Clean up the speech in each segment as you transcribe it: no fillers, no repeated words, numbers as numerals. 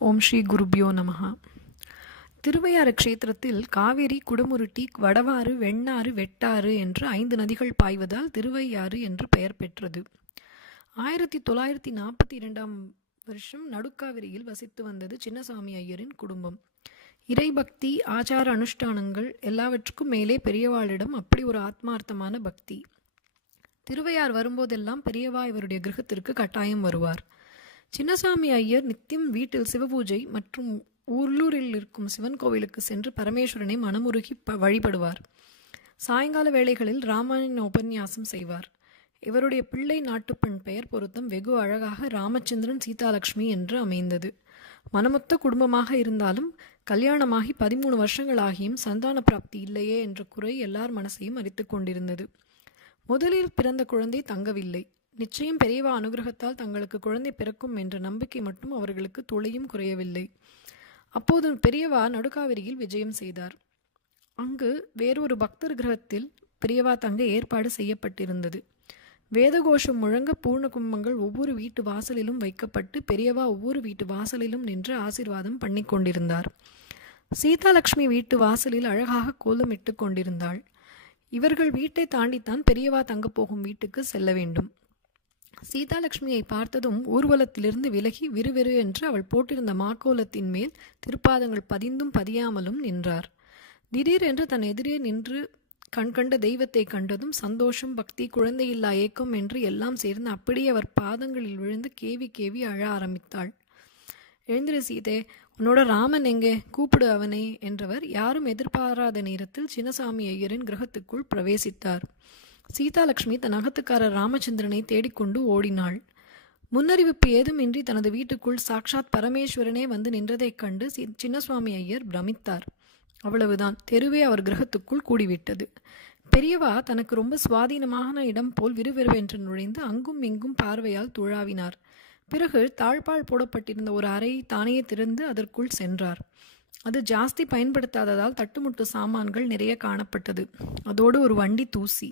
ஓம் ஸ்ரீ குருபியோ நமஹ. திருவையாறு க்ஷேத்திரத்தில் காவேரி, குடமுருட்டி, வடவாறு, வெண்ணாறு, வெட்டாறு என்று 5 நதிகள் பாய்வதால் திருவையாறு என்று பெயர் பெற்றது. 1942ஆம் வருஷம் நடுக்காவிரியில் வசித்து வந்தது சின்னசாமி ஐயரின் குடும்பம். இறைபக்தி, ஆச்சார அனுஷ்டானங்கள் எல்லாவற்றுக்கும் மேலே பெரியவாளிடம் அப்படி ஒரு ஆத்மார்த்தமான பக்தி. திருவையார் வரும்போதெல்லாம் பெரியவா இவருடைய கிரகத்திற்கு கட்டாயம் வருவார். சின்னசாமி ஐயர் நித்தியம் வீட்டில் சிவபூஜை மற்றும் உள்ளூரில் இருக்கும் சிவன் கோவிலுக்கு சென்று பரமேஸ்வரனை மனமுருகி வழிபடுவார். சாயங்கால வேளைகளில் ராமாயண உபன்யாசம் செய்வார். இவருடைய பிள்ளை நாட்டுப்பெண் பெயர் பொருத்தம் வெகு அழகாக ராமச்சந்திரன் சீதாலட்சுமி என்று அமைந்தது. மனமொத்த குடும்பமாக இருந்தாலும் கல்யாணமாகி 13 வருஷங்களாகியும் சந்தான பிராப்தி இல்லையே என்ற குறை எல்லார் மனசையும் அரித்து கொண்டிருந்தது. முதலில் பிறந்த குழந்தை தங்கவில்லை. நிச்சயம் பெரியவா அனுகிரகத்தால் தங்களுக்கு குழந்தை பிறக்கும் என்ற நம்பிக்கை மட்டும் அவர்களுக்கு துளியும் குறையவில்லை. அப்போது பெரியவா நடுக்காவிரியில் விஜயம் செய்தார். அங்கு வேறொரு பக்தர் கிரகத்தில் பெரியவா தங்க ஏற்பாடு செய்யப்பட்டிருந்தது. வேதகோஷம் முழங்க பூர்ண கும்பங்கள் ஒவ்வொரு வீட்டு வாசலிலும் வைக்கப்பட்டு பெரியவா ஒவ்வொரு வீட்டு வாசலிலும் நின்று ஆசீர்வாதம் பண்ணி கொண்டிருந்தார். சீதாலட்சுமி வீட்டு வாசலில் அழகாக கோலமிட்டு கொண்டிருந்தாள். இவர்கள் வீட்டை தாண்டித்தான் பெரியவா தங்கப் போகும் வீட்டுக்கு செல்ல வேண்டும். சீதாலட்சுமியை பார்த்ததும் ஊர்வலத்திலிருந்து விலகி விறுவிறு என்று அவள் போட்டிருந்த மாக்கோலத்தின் மேல் திருப்பாதங்கள் பதிந்தும் பதியாமலும் நின்றார். திடீரென்று தன் எதிரே நின்று கண்கண்ட தெய்வத்தை கண்டதும் சந்தோஷம், பக்தி, குழந்தையில்லா ஏக்கம் என்று எல்லாம் சேர்ந்து அப்படியே அவர் பாதங்களில் விழுந்து கேவி கேவி அழ ஆரம்பித்தாள். எழுந்திரு சீதே, உன்னோட ராமன் எங்கே, கூப்பிடு அவனை என்றவர் யாரும் எதிர்பாராத நேரத்தில் சின்னசாமி ஐயரின் கிரகத்துக்குள் பிரவேசித்தார். சீதாலட்சுமி தன் அகத்துக்காரர் ராமச்சந்திரனை தேடிக்கொண்டு ஓடினாள். முன்னறிவிப்பு ஏதுமின்றி தனது வீட்டுக்குள் சாக்ஷாத் பரமேஸ்வரனே வந்து நின்றதைக் கண்டு சின்னசுவாமி ஐயர் பிரமித்தார். அவ்வளவுதான், தெருவே அவர் கிரகத்துக்குள் கூடிவிட்டது. பெரியவா தனக்கு ரொம்ப சுவாதீனமான இடம் போல் விறுவிறுவென்று நுழைந்து அங்கும் இங்கும் பார்வையால் துழாவினார். பிறகு தாழ்பால் போடப்பட்டிருந்த ஒரு அறையை தானே திறந்து அதற்குள் சென்றார். அது ஜாஸ்தி பயன்படுத்தாததால் தட்டுமுட்டு சாமான்கள் நிறைய காணப்பட்டது. அதோடு ஒரு வண்டி தூசி.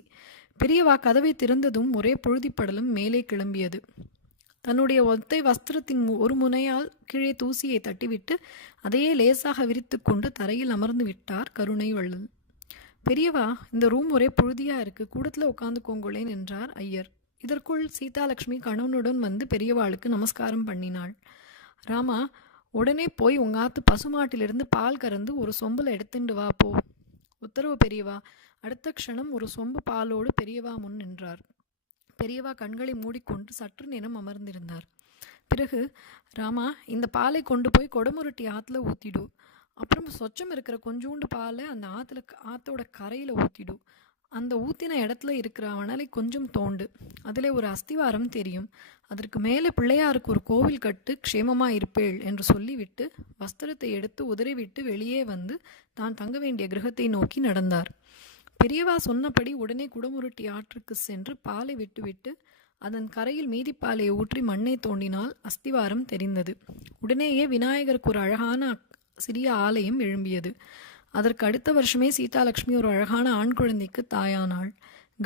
பெரியவா கதவை திறந்ததும் ஒரே புழுதிப்படலம் மேலே கிளம்பியது. தன்னுடைய ஒத்தை வஸ்திரத்தின் ஒரு முனையால் கீழே தூசியை தட்டிவிட்டு அதையே லேசாக விரித்து கொண்டு தரையில் அமர்ந்து விட்டார் கருணை வள்ளல். பெரியவா, இந்த ரூம் ஒரே புழுதியா இருக்கு, கூடத்தில் உட்காந்துக்கோங்களேன் என்றார் ஐயர். இதற்குள் சீதாலட்சுமி கணவனுடன் வந்து பெரியவாளுக்கு நமஸ்காரம் பண்ணினாள். ராமா, உடனே போய் உங்காத்து பசுமாட்டிலிருந்து பால் கறந்து ஒரு சொம்புல எடுத்துண்டு வா போ. உத்தரவு பெரியவா. அடுத்த க்ஷணம் ஒரு சொம்பு பாலோடு பெரியவா முன் நின்றார். பெரியவா கண்களை மூடிக்கொண்டு சற்று நேரம் அமர்ந்திருந்தார். பிறகு, ராமா, இந்த பாலை கொண்டு போய் கொடமுருட்டி ஆற்றுல ஊற்றிடு. அப்புறம் சொச்சம் இருக்கிற கொஞ்சோண்டு பாலை அந்த ஆற்றோட கரையில் ஊற்றிடு. அந்த ஊற்றின இடத்துல இருக்கிற மணலை கொஞ்சம் தோண்டு. அதில் ஒரு அஸ்திவாரம் தெரியும். அதற்கு மேலே பிள்ளையாருக்கு ஒரு கோவில் கட்டு, க்ஷேமமாக இருப்பேள் என்று சொல்லிவிட்டு வஸ்திரத்தை எடுத்து உதறிவிட்டு வெளியே வந்து தான் தங்க வேண்டிய கிரகத்தை நோக்கி நடந்தார். பெரியவா சொன்னபடி உடனே குடமுருட்டி ஆற்றுக்கு சென்று பாலை விட்டுவிட்டு அதன் கரையில் மீதி பாலை ஊற்றி மண்ணை தோண்டினால் அஸ்திவாரம் தெரிந்தது. உடனேயே விநாயகருக்கு ஒரு அழகான சிறிய ஆலயம் எழும்பியது. அதற்கு அடுத்த வருஷமே சீதாலட்சுமி ஒரு அழகான ஆண் குழந்தைக்கு தாயானாள்.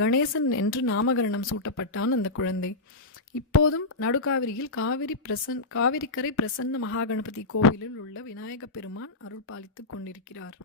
கணேசன் என்று நாமகரணம் சூட்டப்பட்டான் அந்த குழந்தை. இப்போதும் நடுக்காவிரியில் காவிரிக்கரை பிரசன்ன மகாகணபதி கோவிலில் உள்ள விநாயக பெருமான் அருள் பாலித்துக் கொண்டிருக்கிறார்.